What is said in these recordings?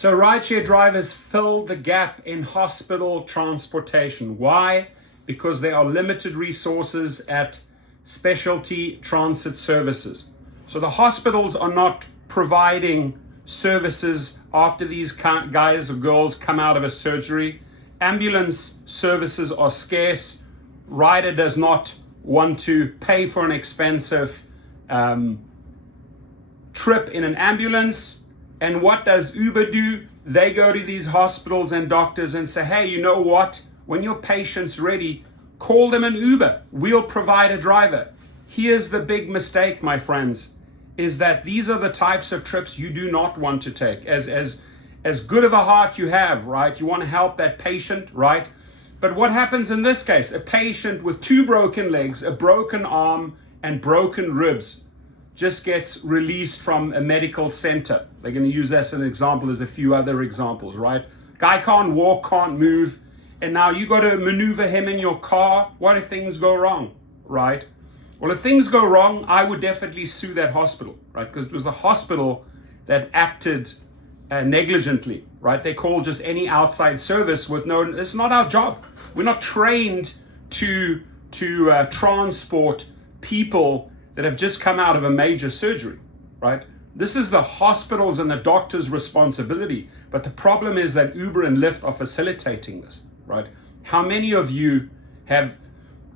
So rideshare drivers fill the gap in hospital transportation. Why? Because there are limited resources at specialty transit services. So the hospitals are not providing services after these guys or girls come out of a surgery. Ambulance services are scarce. Rider does not want to pay for an expensive trip in an ambulance. And what does Uber do? They go to these hospitals and doctors and say, hey, you know what? When your patient's ready, call them an Uber. We'll provide a driver. Here's the big mistake, my friends, is that these are the types of trips you do not want to take. As good of a heart you have, right? You want to help that patient, right? But what happens in this case? A patient with 2 broken legs, a broken arm, and broken ribs just gets released from a medical center. They're going to use that as an example. There's a few other examples, right? Guy can't walk, can't move, and now you got to maneuver him in your car. What if things go wrong, right? Well, if things go wrong, I would definitely sue that hospital, right? Because it was the hospital that acted negligently, right? They call just any outside service with no, it's not our job. We're not trained to transport people that have just come out of a major surgery, right? This is the hospital's and the doctor's responsibility. But the problem is that Uber and Lyft are facilitating this, right? How many of you have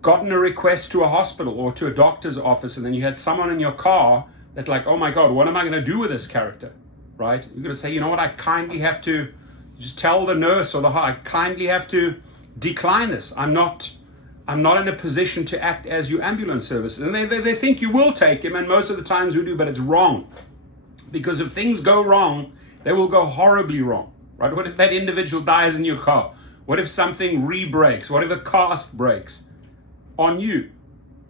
gotten a request to a hospital or to a doctor's office, and then you had someone in your car that like, oh my God, what am I going to do with this character, right? You're going to say, you know what, I kindly have to just tell the nurse or I kindly have to decline this. I'm not in a position to act as your ambulance service. And they think you will take him, and most of the times we do, but it's wrong. Because if things go wrong, they will go horribly wrong, right? What if that individual dies in your car? What if something re-breaks? What if a cast breaks? On you,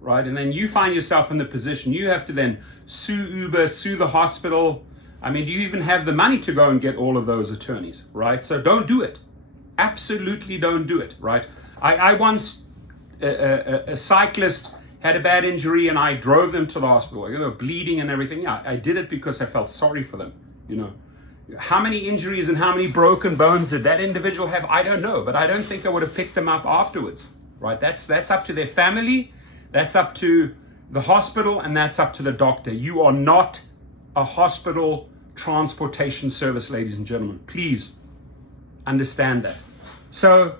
right? And then you find yourself in the position, you have to then sue Uber, sue the hospital. I mean, do you even have the money to go and get all of those attorneys, right? So don't do it. Absolutely don't do it, right? I once, a cyclist had a bad injury and I drove them to the hospital. They were bleeding and everything. Yeah, I did it because I felt sorry for them, you know. How many injuries and how many broken bones did that individual have? I don't know, but I don't think I would have picked them up afterwards. Right, that's up to their family, that's up to the hospital, and that's up to the doctor. You are not a hospital transportation service, ladies and gentlemen. Please understand that. So,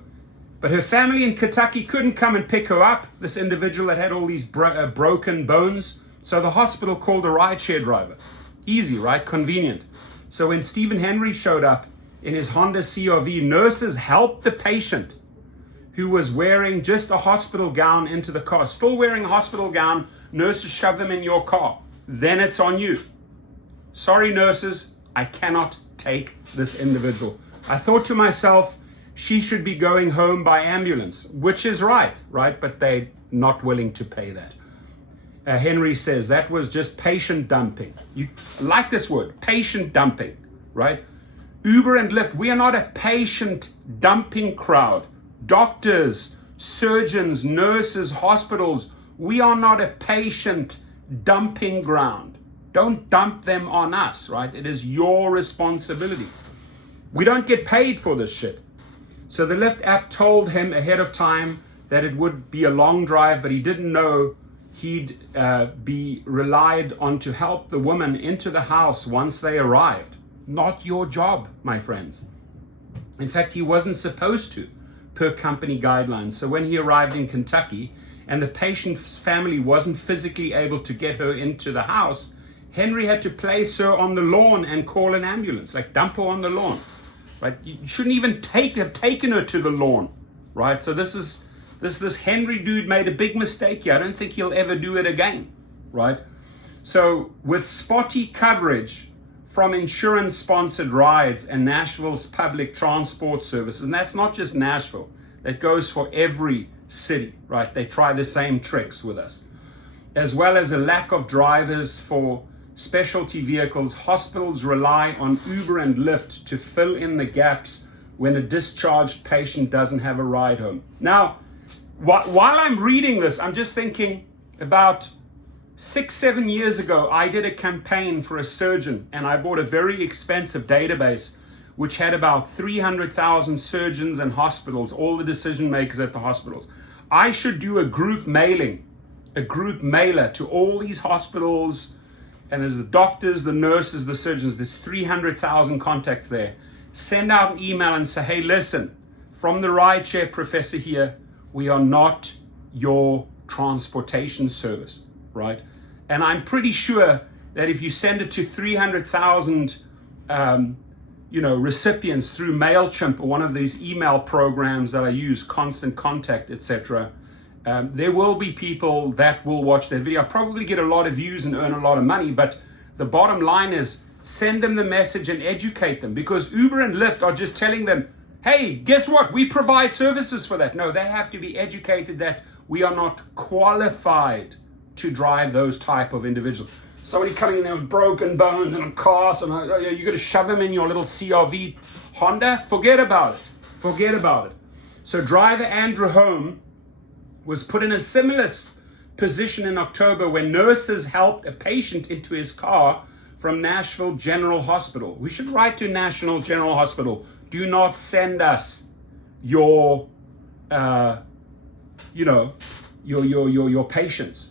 but her family in Kentucky couldn't come and pick her up, this individual that had all these broken bones. So the hospital called a rideshare driver. Easy, right? Convenient. So when Stephen Henry showed up in his Honda CR-V, nurses helped the patient who was wearing just a hospital gown into the car. Still wearing a hospital gown, nurses shove them in your car. Then it's on you. Sorry, nurses, I cannot take this individual. I thought to myself, she should be going home by ambulance, which is right? But they're not willing to pay that. Henry says that was just patient dumping. You like this word, patient dumping, right? Uber and Lyft, we are not a patient dumping crowd. Doctors, surgeons, nurses, hospitals, we are not a patient dumping ground. Don't dump them on us, right? It is your responsibility. We don't get paid for this shit. So the Lyft app told him ahead of time that it would be a long drive, but he didn't know he'd be relied on to help the woman into the house once they arrived. Not your job, my friends. In fact, he wasn't supposed to, per company guidelines. So when he arrived in Kentucky and the patient's family wasn't physically able to get her into the house, Henry had to place her on the lawn and call an ambulance, like dump her on the lawn, right? You shouldn't even have taken her to the lawn, right? So this Henry dude made a big mistake here. I don't think he'll ever do it again, right? So with spotty coverage from insurance-sponsored rides and Nashville's public transport services, and that's not just Nashville, that goes for every city, right? They try the same tricks with us. As well as a lack of drivers for specialty vehicles, hospitals rely on Uber and Lyft to fill in the gaps when a discharged patient doesn't have a ride home. Now, while I'm reading this, I'm just thinking about 6-7 years ago, I did a campaign for a surgeon and I bought a very expensive database which had about 300,000 surgeons and hospitals, all the decision makers at the hospitals. I should do a group mailer to all these hospitals, and there's the doctors, the nurses, the surgeons. There's 300,000 contacts there. Send out an email and say, hey, listen, from the Rideshare professor here, we are not your transportation service, right? And I'm pretty sure that if you send it to 300,000 recipients through MailChimp or one of these email programs that I use, Constant Contact, etc., there will be people that will watch that video. I'll probably get a lot of views and earn a lot of money, but the bottom line is send them the message and educate them, because Uber and Lyft are just telling them, hey, guess what? We provide services for that. No, they have to be educated that we are not qualified to drive those type of individuals. Somebody coming in there with broken bones and a car, so you're going to shove him in your little CRV Honda? Forget about it. Forget about it. So driver Andrew Holm was put in a similar position in October when nurses helped a patient into his car from Nashville General Hospital. We should write to National General Hospital. Do not send us your patients.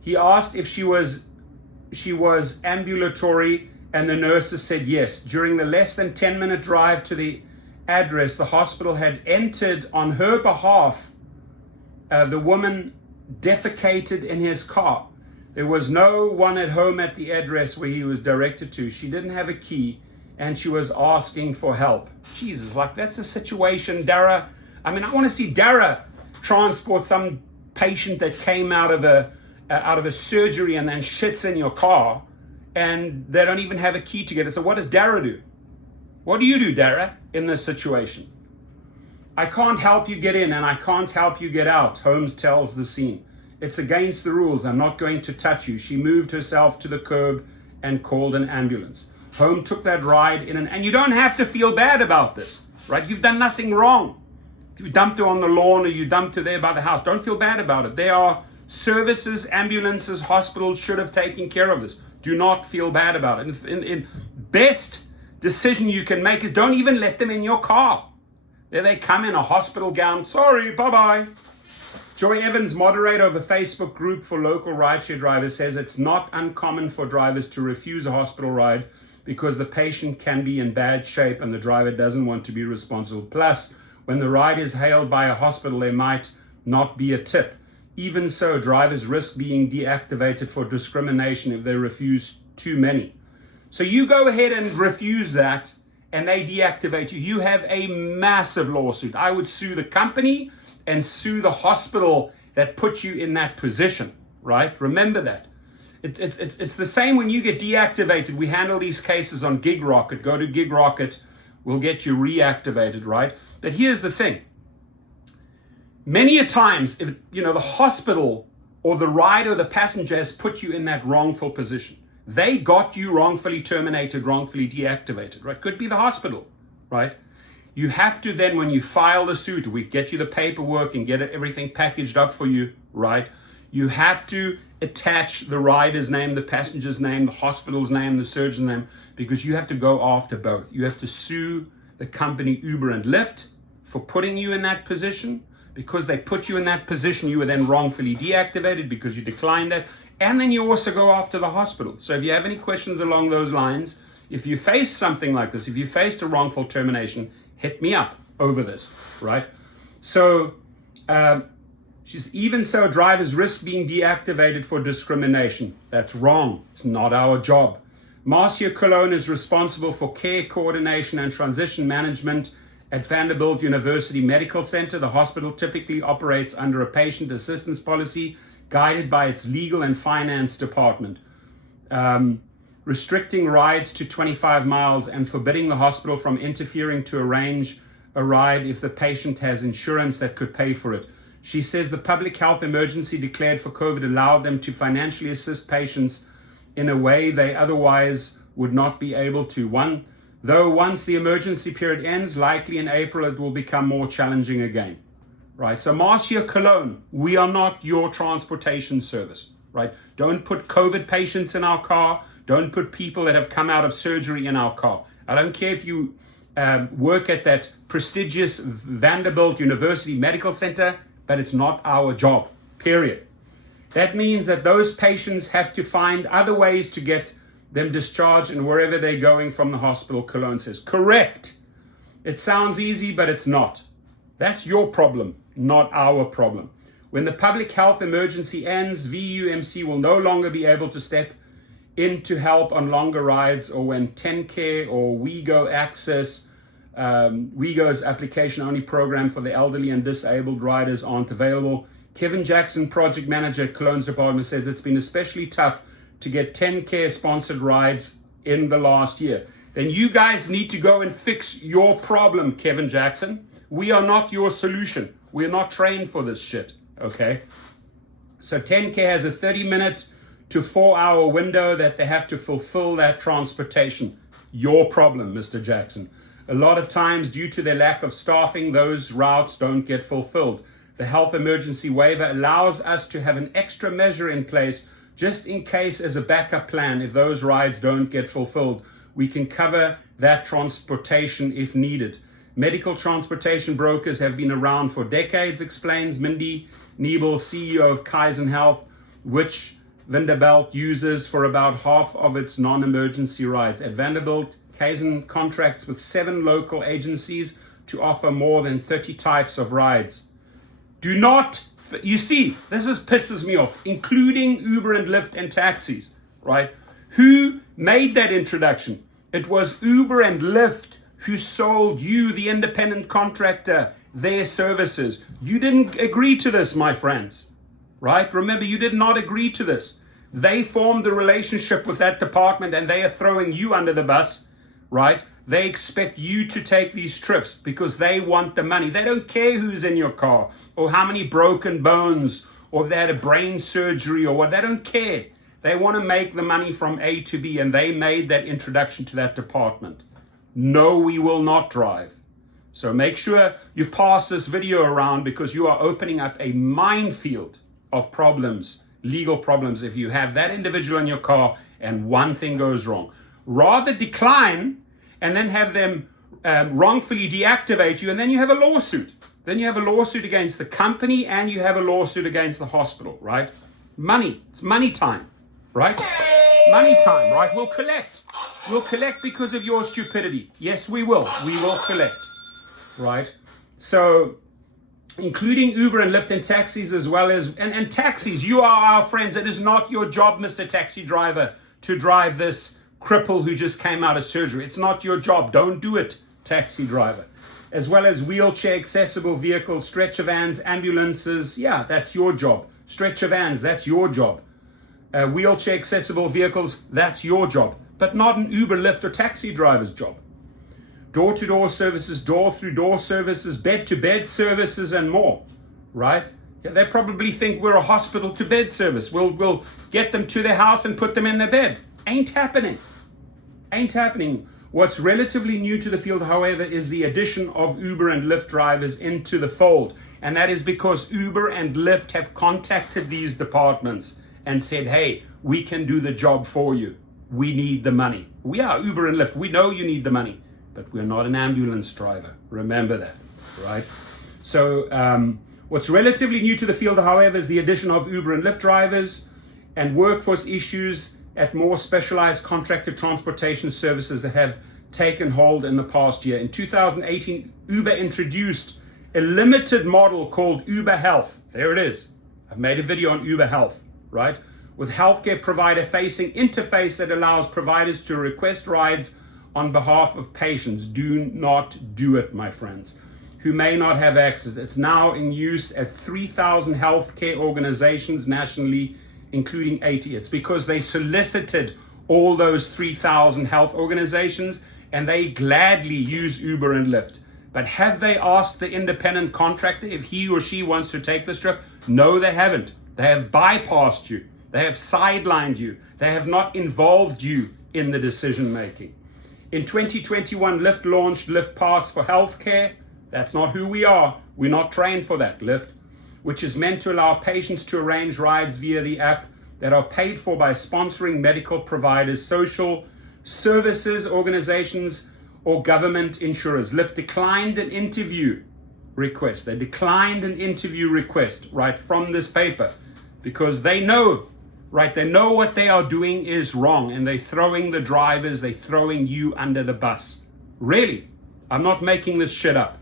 He asked if she was ambulatory, and the nurses said yes. During the less than 10-minute drive to the address, the hospital had entered on her behalf. The woman defecated in his car. There was no one at home at the address where he was directed to. She didn't have a key, and she was asking for help. Jesus, like that's a situation, Dara. I mean, I want to see Dara transport some patient that came out of a surgery and then shits in your car, and they don't even have a key to get it. So what does Dara do? What do you do, Dara, in this situation? I can't help you get in and I can't help you get out, Holmes tells the scene. It's against the rules. I'm not going to touch you. She moved herself to the curb and called an ambulance. Holmes took that ride in and you don't have to feel bad about this, right? You've done nothing wrong. If you dumped her on the lawn or you dumped her there by the house, don't feel bad about it. There are services, ambulances, hospitals should have taken care of this. Do not feel bad about it. In best decision you can make is don't even let them in your car. There they come in a hospital gown. Sorry, bye-bye. Joy Evans, moderator of a Facebook group for local rideshare drivers, says it's not uncommon for drivers to refuse a hospital ride because the patient can be in bad shape and the driver doesn't want to be responsible. Plus, when the ride is hailed by a hospital, there might not be a tip. Even so, drivers risk being deactivated for discrimination if they refuse too many. So you go ahead and refuse that, and they deactivate you. You have a massive lawsuit. I would sue the company and sue the hospital that put you in that position, right? Remember that. It's the same when you get deactivated. We handle these cases on GigRocket. Go to GigRocket. We'll get you reactivated, right? But here's the thing. Many a times, if the hospital or the rider or the passenger has put you in that wrongful position, they got you wrongfully terminated, wrongfully deactivated, right? Could be the hospital, right? You have to then, when you file the suit, we get you the paperwork and get everything packaged up for you, right? You have to attach the rider's name, the passenger's name, the hospital's name, the surgeon's name, because you have to go after both. You have to sue the company Uber and Lyft for putting you in that position. Because they put you in that position, you were then wrongfully deactivated because you declined that. And then you also go after the hospital. So if you have any questions along those lines, if you face something like this, if you faced a wrongful termination, hit me up over this, right? So even so, drivers risk being deactivated for discrimination. That's wrong. It's not our job. Marcia Cologne is responsible for care coordination and transition management at Vanderbilt University Medical Center. The hospital typically operates under a patient assistance policy guided by its legal and finance department, restricting rides to 25 miles and forbidding the hospital from interfering to arrange a ride if the patient has insurance that could pay for it. She says the public health emergency declared for COVID allowed them to financially assist patients in a way they otherwise would not be able to. Though once the emergency period ends, likely in April, it will become more challenging again, right? So Marcia Cologne, we are not your transportation service, right? Don't put COVID patients in our car. Don't put people that have come out of surgery in our car. I don't care if you work at that prestigious Vanderbilt University Medical Center, but it's not our job, period. That means that those patients have to find other ways to get them discharged and wherever they're going from the hospital, Cologne says. Correct. It sounds easy, but it's not. That's your problem, not our problem. When the public health emergency ends, VUMC will no longer be able to step in to help on longer rides, or when 10Care or WeGo Access, WeGo's application-only program for the elderly and disabled riders aren't available. Kevin Jackson, project manager at Cologne's department, says it's been especially tough to get 10Care sponsored rides in the last year. Then you guys need to go and fix your problem, Kevin Jackson. We are not your solution. We're not trained for this shit, okay? So 10Care has a 30-minute to 4-hour window that they have to fulfill that transportation. Your problem, Mr. Jackson. A lot of times, due to their lack of staffing, those routes don't get fulfilled. The health emergency waiver allows us to have an extra measure in place just in case, as a backup plan. If those rides don't get fulfilled, we can cover that transportation if needed. Medical transportation brokers have been around for decades, explains Mindy Niebel, CEO of Kaizen Health, which Vanderbilt uses for about half of its non-emergency rides. At Vanderbilt, Kaizen contracts with 7 local agencies to offer more than 30 types of rides. Do not, you see, this pisses me off, including Uber and Lyft and taxis, right? Who made that introduction? It was Uber and Lyft who sold you, the independent contractor, their services. You didn't agree to this, my friends, right? Remember, you did not agree to this. They formed a relationship with that department and they are throwing you under the bus, right? They expect you to take these trips because they want the money. They don't care who's in your car or how many broken bones or if they had a brain surgery or what. They don't care. They want to make the money from A to B, and they made that introduction to that department. No, we will not drive. So make sure you pass this video around because you are opening up a minefield of problems, legal problems, if you have that individual in your car and one thing goes wrong. Rather decline and then have them wrongfully deactivate you, and then you have a lawsuit. Then you have a lawsuit against the company and you have a lawsuit against the hospital, right? Money. It's money time, right? Money time, right? We'll collect. We'll collect because of your stupidity. Yes, we will. We will collect, right? So, including Uber and Lyft and taxis as well as, and taxis, you are our friends. It is not your job, Mr. Taxi Driver, to drive this cripple who just came out of surgery. It's not your job. Don't do it, taxi driver. As well as wheelchair accessible vehicles, stretcher vans, ambulances. Yeah, that's your job. Stretcher vans, that's your job. Wheelchair accessible vehicles, that's your job. But not an Uber, Lyft, or taxi driver's job. Door-to-door services, door-through-door services, bed-to-bed services, and more, right? Yeah, they probably think we're a hospital-to-bed service. We'll get them to their house and put them in their bed. Ain't happening. Ain't happening. What's relatively new to the field, however, is the addition of Uber and Lyft drivers into the fold. And that is because Uber and Lyft have contacted these departments and said, hey, we can do the job for you. We need the money. We are Uber and Lyft. We know you need the money, but we're not an ambulance driver. Remember that, right? So what's relatively new to the field, however, is the addition of Uber and Lyft drivers and workforce issues at more specialized contracted transportation services that have taken hold in the past year. In 2018, Uber introduced a limited model called Uber Health. There it is. I've made a video on Uber Health, right? With healthcare provider facing interface that allows providers to request rides on behalf of patients. Do not do it, my friends, who may not have access. It's now in use at 3,000 healthcare organizations nationally, including 80. It's because they solicited all those 3,000 health organizations and they gladly use Uber and Lyft. But have they asked the independent contractor if he or she wants to take this trip? No, they haven't. They have bypassed you. They have sidelined you. They have not involved you in the decision making. In 2021, Lyft launched Lyft Pass for healthcare. That's not who we are. We're not trained for that, Lyft, which is meant to allow patients to arrange rides via the app that are paid for by sponsoring medical providers, social services organizations or government insurers. Lyft declined an interview request. They declined an interview request, right, from this paper because they know, right, they know what they are doing is wrong and they're throwing the drivers, they're throwing you under the bus. Really, I'm not making this shit up.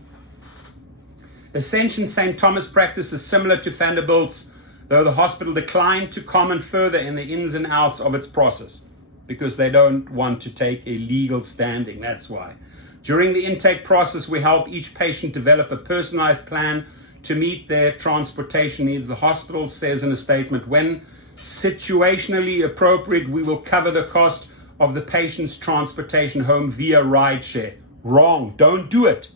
Ascension St. Thomas practice is similar to Vanderbilt's, though the hospital declined to comment further in the ins and outs of its process because they don't want to take a legal standing. That's why. During the intake process, we help each patient develop a personalized plan to meet their transportation needs. The hospital says in a statement, when situationally appropriate, we will cover the cost of the patient's transportation home via Rideshare. Wrong. Don't do it.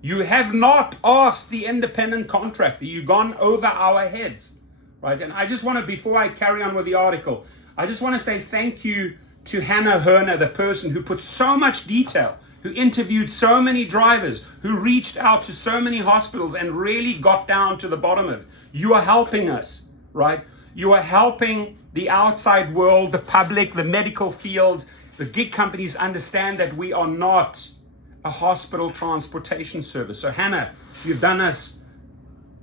You have not asked the independent contractor. You've gone over our heads, right? And I just want to, before I carry on with the article, I just want to say thank you to Hannah Herner, the person who put so much detail, who interviewed so many drivers, who reached out to so many hospitals and really got down to the bottom of it. You are helping us, right? You are helping the outside world, the public, the medical field, the gig companies understand that we are not a hospital transportation service. So Hannah, you've done us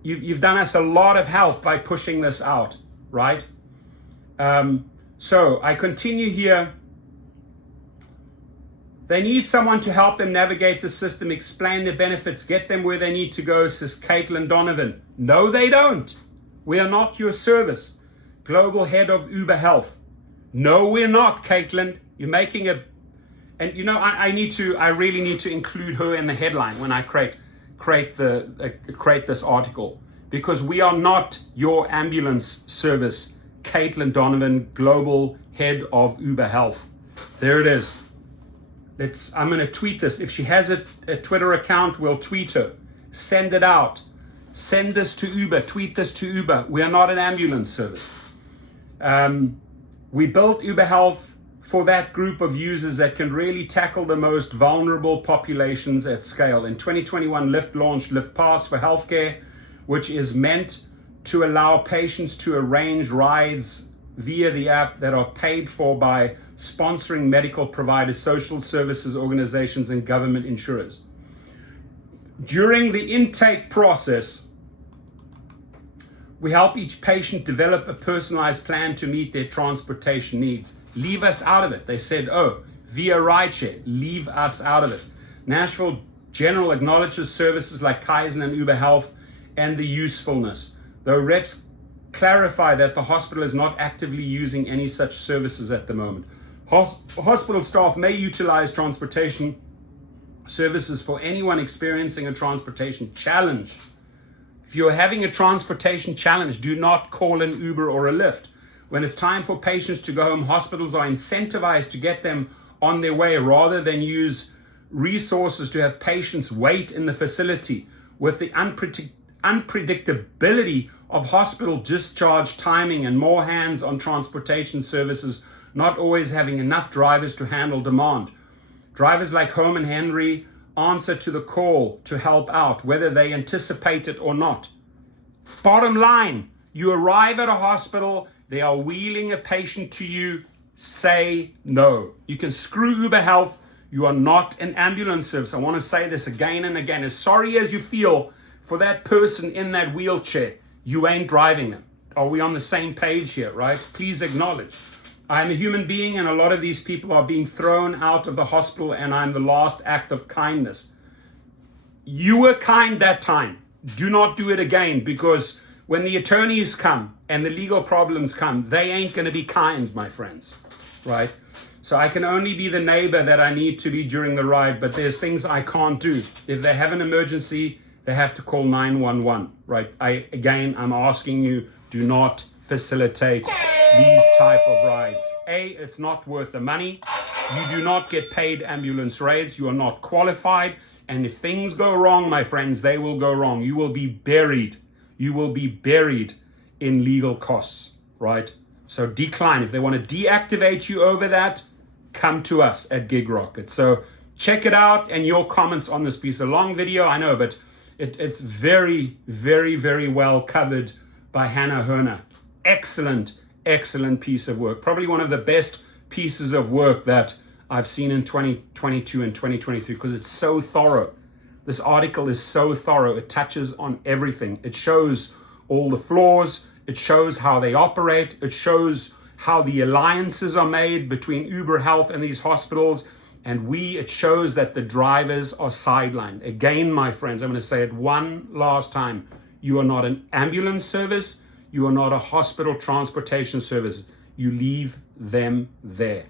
a lot of help by pushing this out, right? So I continue here. They need someone to help them navigate the system, explain the benefits, get them where they need to go, says Caitlin Donovan. No, they don't. We are not your service. Global head of Uber Health. No, we're not, Caitlin. You're making a, and you know, I really need to include her in the headline when I create this article, because we are not your ambulance service. Caitlin Donovan, global head of Uber Health. There it is. I'm going to tweet this. If she has a Twitter account, we'll tweet her. Send it out. Send this to Uber. Tweet this to Uber. We are not an ambulance service. We built Uber Health for that group of users that can really tackle the most vulnerable populations at scale. In 2021, Lyft launched Lyft Pass for healthcare, which is meant to allow patients to arrange rides via the app that are paid for by sponsoring medical providers, social services organizations, and government insurers. During the intake process, we help each patient develop a personalized plan to meet their transportation needs. Leave us out of it. They said, oh, via Rideshare, leave us out of it. Nashville General acknowledges services like Kaizen and Uber Health and the usefulness, though reps clarify that the hospital is not actively using any such services at the moment. Hospital staff may utilize transportation services for anyone experiencing a transportation challenge. If you're having a transportation challenge, do not call an Uber or a Lyft. When it's time for patients to go home, hospitals are incentivized to get them on their way rather than use resources to have patients wait in the facility. With the unpredictability of hospital discharge timing and more hands on transportation services, not always having enough drivers to handle demand. Drivers like Home and Henry answer to the call to help out, whether they anticipate it or not. Bottom line, you arrive at a hospital, they are wheeling a patient to you, say no. You can screw Uber Health. You are not an ambulance service. I want to say this again and again. As sorry as you feel for that person in that wheelchair, you ain't driving them. Are we on the same page here, right? Please acknowledge. I'm a human being, and a lot of these people are being thrown out of the hospital, and I'm the last act of kindness. You were kind that time. Do not do it again, because when the attorneys come and the legal problems come, they ain't going to be kind, my friends, right? So I can only be the neighbor that I need to be during the ride, but there's things I can't do. If they have an emergency, they have to call 911, right? I'm asking you, do not facilitate these type of rides. It's not worth the money. You do not get paid ambulance rates. You are not qualified. And if things go wrong, my friends, they will go wrong. You will be buried. You will be buried in legal costs, right? So decline. If they want to deactivate you over that, come to us at Gig Rocket. So check it out, and your comments on this piece. A long video, I know, but it's very, very, very well covered by Hannah Herner. Excellent piece of work. Probably one of the best pieces of work that I've seen in 2022 and 2023, because it's so thorough. This article is so thorough. It touches on everything. It shows all the flaws. It shows how they operate. It shows how the alliances are made between Uber Health and these hospitals. And it shows that the drivers are sidelined. Again, my friends, I'm going to say it one last time. You are not an ambulance service. You are not a hospital transportation service. You leave them there.